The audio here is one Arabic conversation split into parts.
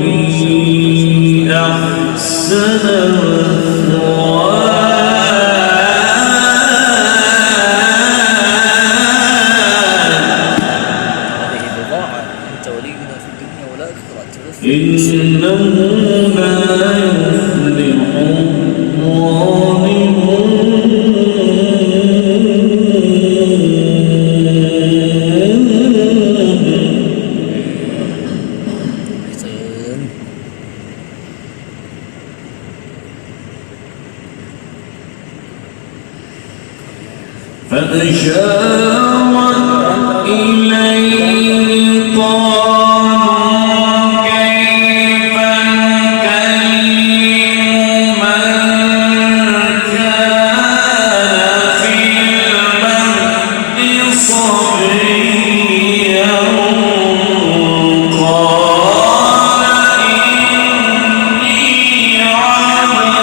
ربي أحسن إنه لا يفلح الظالمون فأشارت إليه قالوا كيف نكلم من كان في المهد صبيا قال إني عبد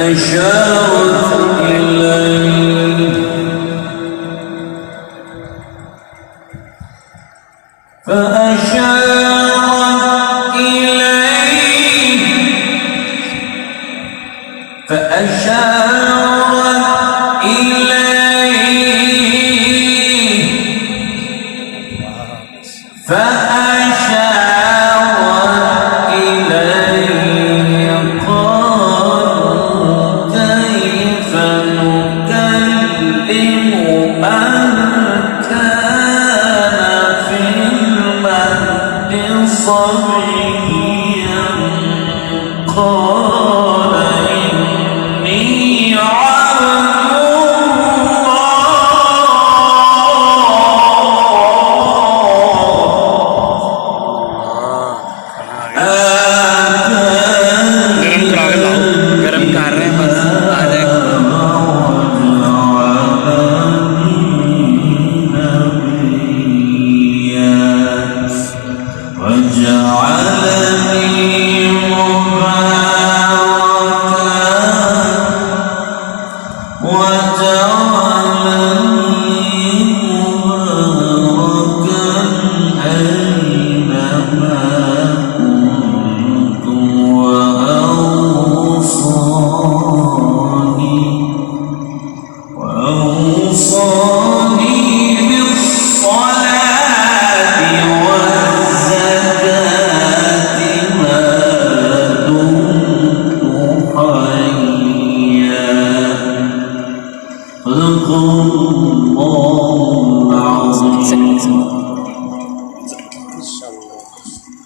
فأشارت إليه فأشارت إليه فأشارت إليه فأشارت إليه قالوا كيف نكلم من كان في المهد صبيا قال إني عبد गरम कर रहे हैं बस आ जाएगा وجعلني وأوصاني بالصلاة والزكاة ما دمت حيا صدق الله العظيم.